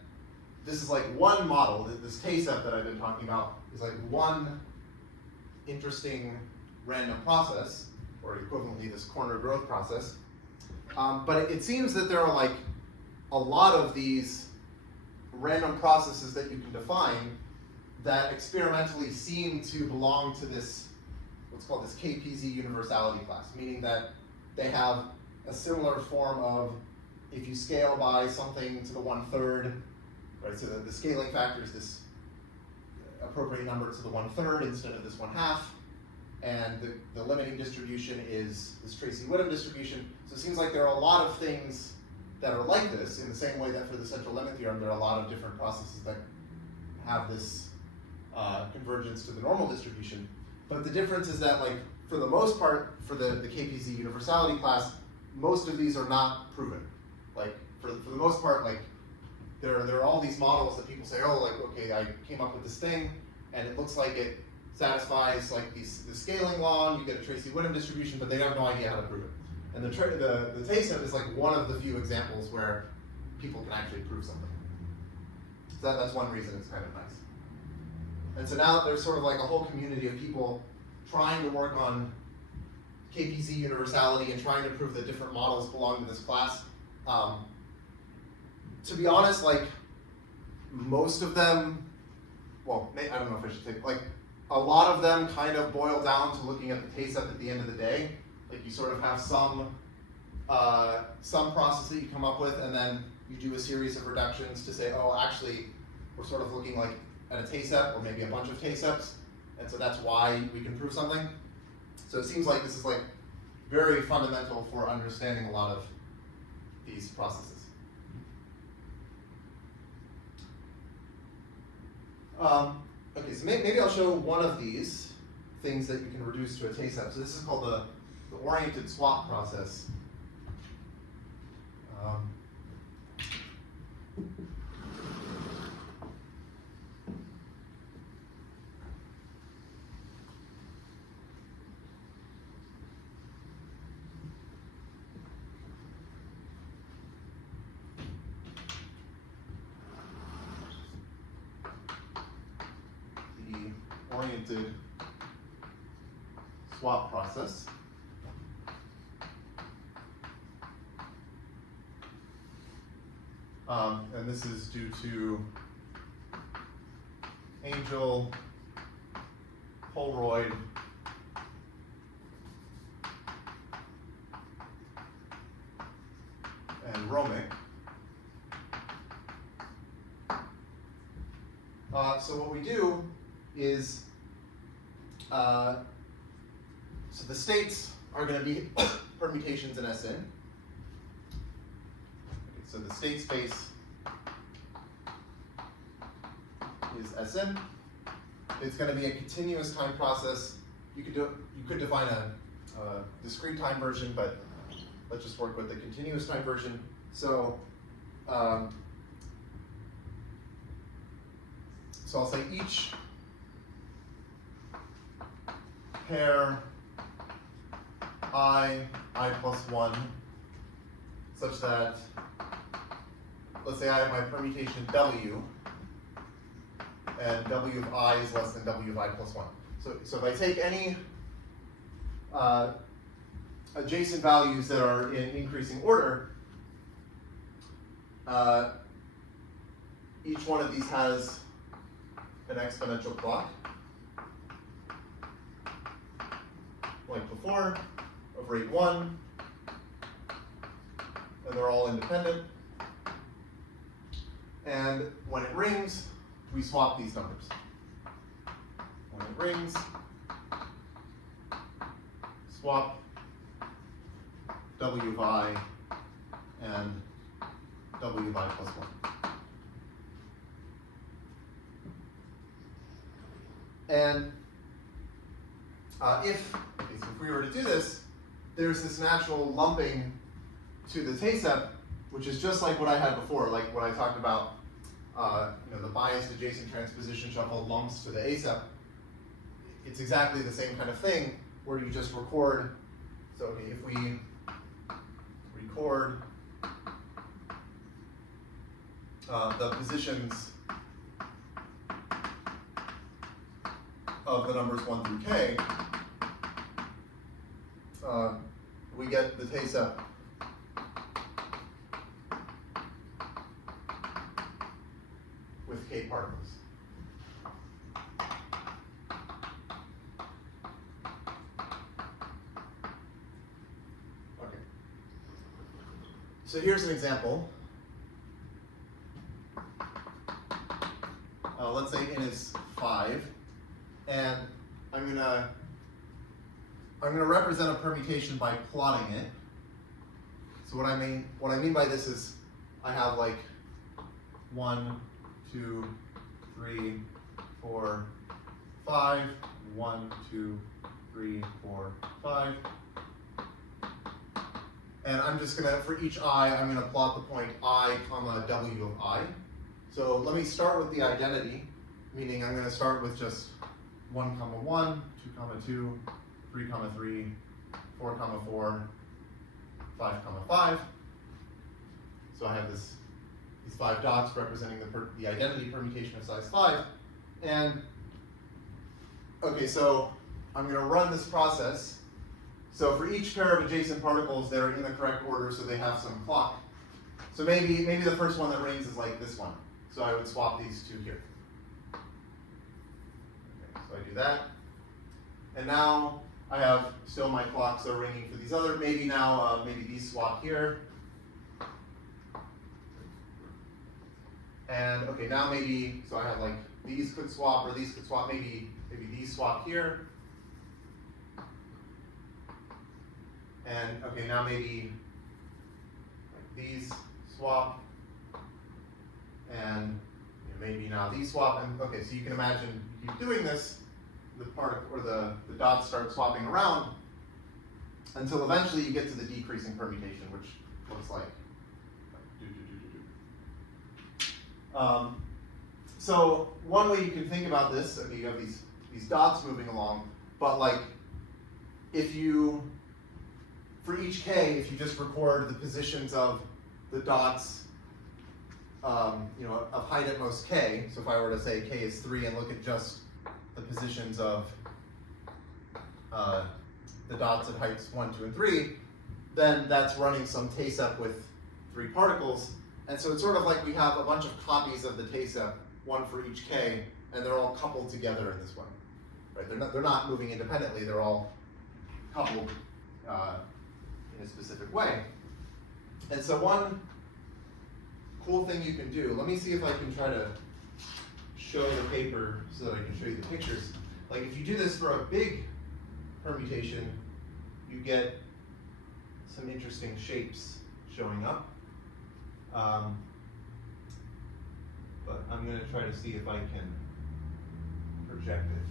this is like one model. This TASEP that I've been talking about is like one interesting random process, or equivalently this corner growth process. But it seems that there are like a lot of these random processes that you can define that experimentally seem to belong to this, what's called this KPZ universality class, meaning that they have a similar form of, if you scale by something to the 1/3, right, so the scaling factor is this appropriate number to the 1/3 instead of this 1/2, and the limiting distribution is this Tracy-Whittem distribution. So it seems like there are a lot of things that are like this, in the same way that for the central limit theorem, there are a lot of different processes that have this convergence to the normal distribution. But the difference is that, like, for the most part, for the KPZ universality class, most of these are not proven. Like, for the most part, like, there are all these models that people say, oh, like, okay, I came up with this thing, and it looks like it satisfies, like, the scaling law, and you get a Tracy-Whittem distribution, but they have no idea how to prove it. And the TASEP is like one of the few examples where people can actually prove something. So that's one reason it's kind of nice. And so now there's sort of like a whole community of people trying to work on KPZ universality and trying to prove that different models belong to this class. To be honest, like most of them, well, I don't know if I should say, like a lot of them kind of boil down to looking at the TASEP at the end of the day. Like you sort of have some process that you come up with, and then you do a series of reductions to say, oh, actually, we're sort of looking like at a TASEP or maybe a bunch of TASEPs, and so that's why we can prove something. So it seems like this is like very fundamental for understanding a lot of these processes. Okay, so maybe I'll show one of these things that you can reduce to a TASEP. So this is called the oriented swap process. The oriented swap process. And this is due to Angel, Holroyd, and Romick. So what we do is, so the states are going to be permutations in Sn. Okay, so the state space is Sn. It's going to be a continuous time process. You could define a discrete time version, but let's just work with the continuous time version. So so I'll say each pair I plus 1, such that, let's say I have my permutation W, and W of I is less than W of I plus 1. So if I take any adjacent values that are in increasing order, each one of these has an exponential clock, like before, of rate 1, and they're all independent. And when it rings, we swap these numbers. When it rings, swap W of I and W of I plus 1. And if we were to do this, there's this natural lumping to the TASEP, which is just like what I had before, like what I talked about, the biased adjacent transposition shuffle lumps to the ASEP. It's exactly the same kind of thing where you just record. So okay, if we record the positions of the numbers 1 through k, we get the TASEP with k particles. Okay. So here's an example. Let's say n is 5, and I'm gonna represent a permutation by plotting it. So what I mean by this is I have like 1, 2, 3, 4, 5, 1, 2, 3, 4, 5. And I'm just gonna, for each I, I'm gonna plot the point I, comma, W of I. So let me start with the identity, meaning I'm gonna start with just 1, comma 1, 2, comma 2, 3, comma 3, 4, comma 4, 5, comma 5. So I have these 5 dots representing the identity permutation of size 5. And, okay, so I'm going to run this process. So for each pair of adjacent particles, they're in the correct order, so they have some clock. So maybe the first one that rings is like this one. So I would swap these two here. Okay, so I do that. And now I have still my clock, so ringing for these other. Maybe now, maybe these swap here. And okay, now maybe, so I have like these could swap or these could swap. Maybe these swap here. And okay, now maybe like these swap. And maybe now these swap. And okay, so you can imagine you keep doing this, the part or the dots start swapping around until eventually you get to the decreasing permutation, which looks like so one way you can think about this, okay, you have these dots moving along, but like if you, for each k, if you just record the positions of the dots, of height at most k, so if I were to say k is 3 and look at just the positions of the dots at heights 1, 2, and 3, then that's running some TASEP with 3 particles. And so it's sort of like we have a bunch of copies of the TASEP, one for each k, and they're all coupled together in this way. Right? They're not moving independently, they're all coupled in a specific way. And so one cool thing you can do, let me see if I can try to show the paper so that I can show you the pictures. Like if you do this for a big permutation, you get some interesting shapes showing up. But I'm going to try to see if I can project it.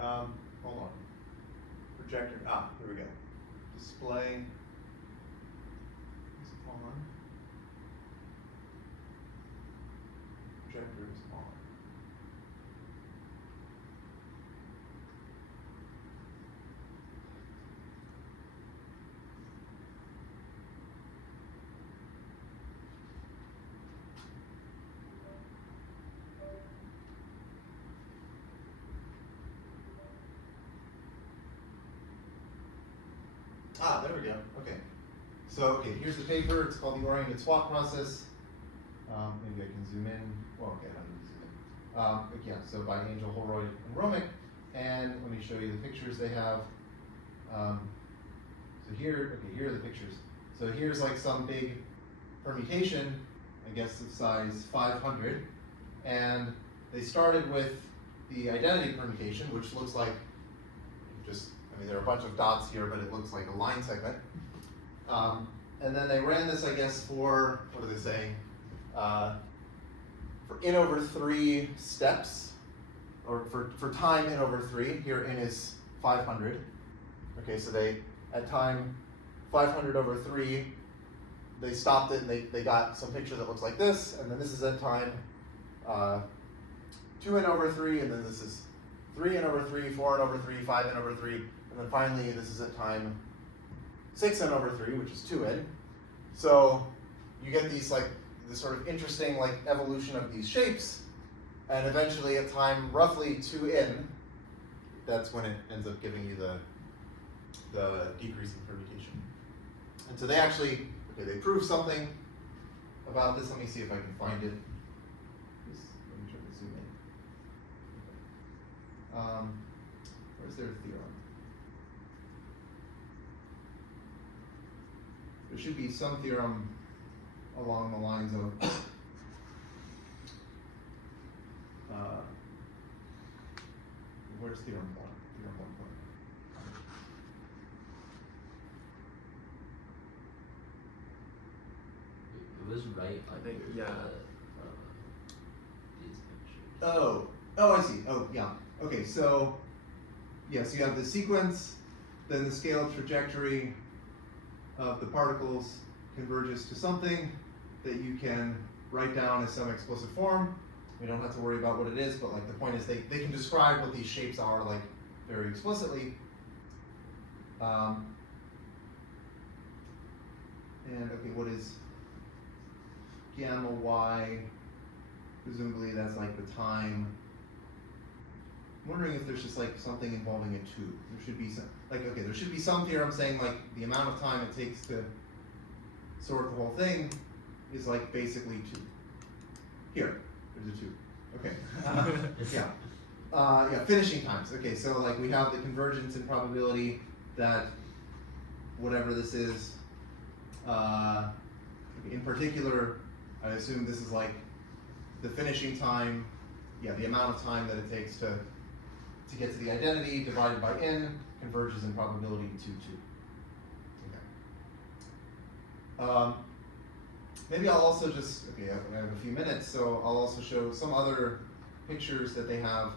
Hold on. Projector. Here we go. Display is on. Projector is on. There we go. Okay. So, okay, here's the paper. It's called the oriented swap process. Maybe I can zoom in. Well, okay, I don't need to zoom in. But yeah, so by Angel, Holroyd, and Romick. And let me show you the pictures they have. So here, okay, here are the pictures. So here's like some big permutation, I guess of size 500. And they started with the identity permutation, which looks like there are a bunch of dots here, but it looks like a line segment. And then they ran this, I guess, for, what are they saying? For n over 3 steps, or for time n over 3. Here n is 500. Okay, so they, at time 500 over 3, they stopped it and they got some picture that looks like this, and then this is at time 2n over 3, and then this is 3n over 3, 4n over 3, 5n over 3, and then finally this is at time 6n over 3, which is 2n. So you get these like this sort of interesting like evolution of these shapes, and eventually at time roughly 2n, that's when it ends up giving you the decreasing permutation. And so they actually, okay, they proved something about this. Let me see if I can find it. Let me try to zoom in. Where's their theorem? there should be some theorem along the lines of where's theorem 1? Theorem 1 point. It was right. I think, yeah. These pictures. Oh, I see. Oh, yeah. Okay, so, yeah, so you have the sequence, then the scale trajectory of the particles converges to something that you can write down as some explicit form. We don't have to worry about what it is, but like the point is they can describe what these shapes are like very explicitly. And okay, what is gamma y? Presumably that's like the time. I'm wondering if there's just like something involving a tube. There should be some, like, okay, there should be some theorem saying like the amount of time it takes to sort the whole thing is like basically 2. Here, there's a 2. Okay. Yeah. Yeah, finishing times. Okay, so like we have the convergence in probability that whatever this is, in particular, I assume this is like the finishing time, yeah, the amount of time that it takes to get to the identity divided by n converges in probability to 2. Okay. Maybe I'll also just, okay, I have a few minutes, so I'll also show some other pictures that they have,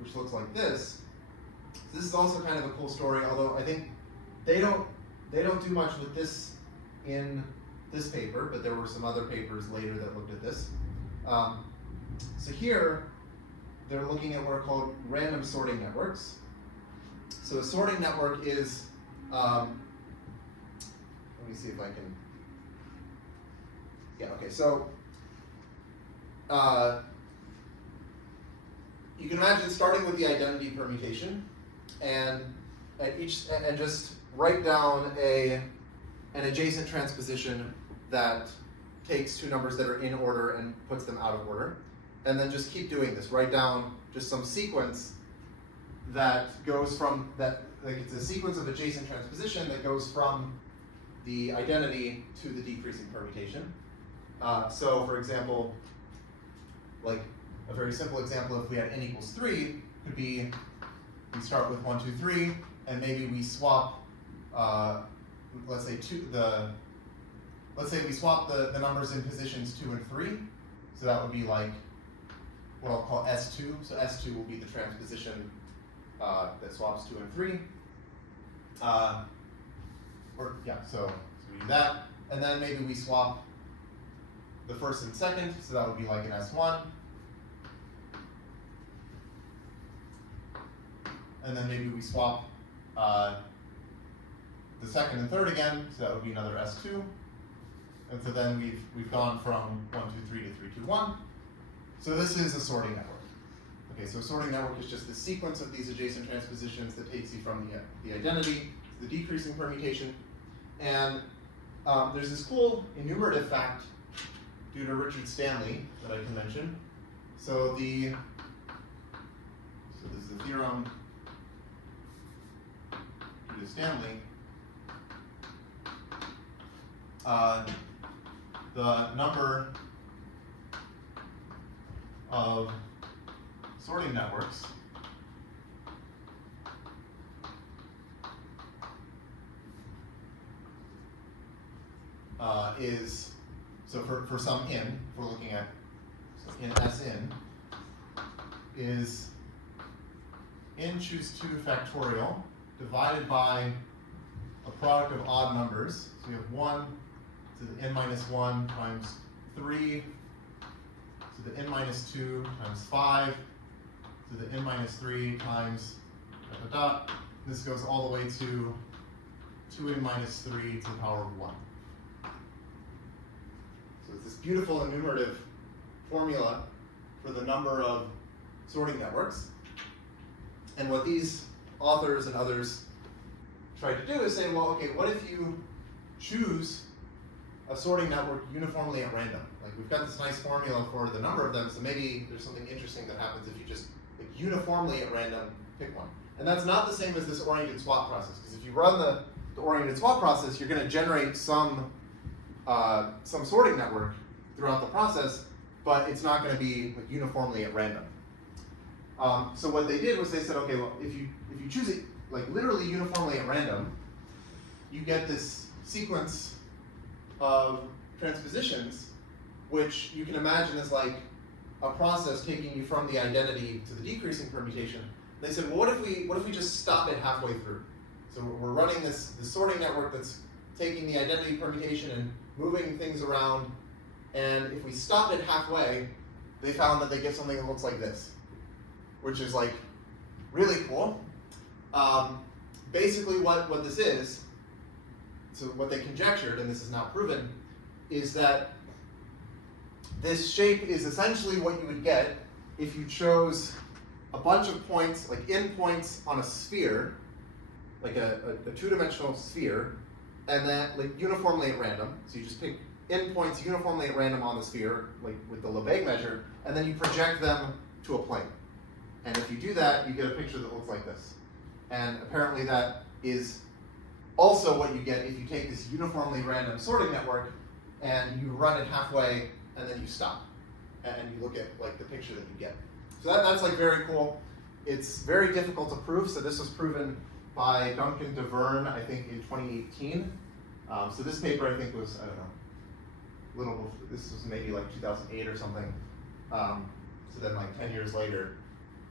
which looks like this. So this is also kind of a cool story, although I think they don't do much with this in this paper, but there were some other papers later that looked at this. So here, they're looking at what are called random sorting networks. So a sorting network is, let me see if I can, yeah, okay, so you can imagine starting with the identity permutation and just write down an adjacent transposition that takes 2 numbers that are in order and puts them out of order. And then just keep doing this. Write down just some sequence that goes from that, like it's a sequence of adjacent transposition that goes from the identity to the decreasing permutation. So for example, like a very simple example, if we had n equals 3, could be we start with 1, 2, 3, and maybe we swap, let's say we swap the numbers in positions 2 and 3. So that would be like what I'll call S2. So S2 will be the transposition that swaps 2 and 3. So we do that. And then maybe we swap the first and second, so that would be like an S1. And then maybe we swap the second and third again, so that would be another S2. And so then we've gone from 1, 2, 3 to 3, 2, 1. So this is a sorting network. Okay, so a sorting network is just the sequence of these adjacent transpositions that takes you from the identity to the decreasing permutation. And there's this cool enumerative fact due to Richard Stanley that I can mention. So this is the theorem due to Stanley. The number of sorting networks is, so for some n, if we're looking at, so in Sn, is n choose 2 factorial divided by a product of odd numbers. So you have 1 to the n minus 1 times 3 to the n minus 2 times 5 to the n minus 3 times dot, dot, dot. This goes all the way to 2n minus 3 to the power of 1. So it's this beautiful enumerative formula for the number of sorting networks. And what these authors and others try to do is say, well, okay, what if you choose a sorting network uniformly at random? Like we've got this nice formula for the number of them, so maybe there's something interesting that happens if you just uniformly at random pick one. And that's not the same as this oriented swap process, because if you run the the oriented swap process, you're going to generate some sorting network throughout the process, but it's not going to be like uniformly at random. So what they did was they said, okay, well, if you choose it like literally uniformly at random, you get this sequence of transpositions, which you can imagine as like a process taking you from the identity to the decreasing permutation. They said, well, what if we just stop it halfway through? So we're running this sorting network that's taking the identity permutation and moving things around, and if we stop it halfway, they found that they get something that looks like this, which is like really cool. Basically what this is, so what they conjectured, and this is now proven, is that this shape is essentially what you would get if you chose a bunch of points, like endpoints on a sphere, like a two-dimensional sphere, and then like uniformly at random. So you just pick endpoints uniformly at random on the sphere, like with the Lebesgue measure, and then you project them to a plane. And if you do that, you get a picture that looks like this. And apparently that is also what you get if you take this uniformly random sorting network and you run it halfway and then you stop. And you look at like the picture that you get. So that's like very cool. It's very difficult to prove. So this was proven by Duncan DeVerne, I think in 2018. So this paper I think was, I don't know, this was maybe like 2008 or something. So then like 10 years later,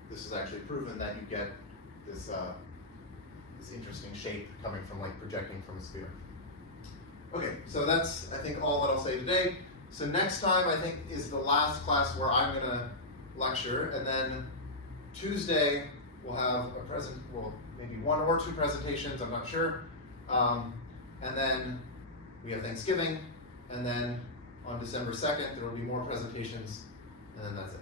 this is actually proven that you get this this interesting shape coming from like projecting from a sphere. Okay, so that's I think all that I'll say today. So next time I think is the last class where I'm gonna lecture, and then Tuesday we'll have maybe one or two presentations, I'm not sure. And then we have Thanksgiving, and then on December 2nd there will be more presentations, and then that's it.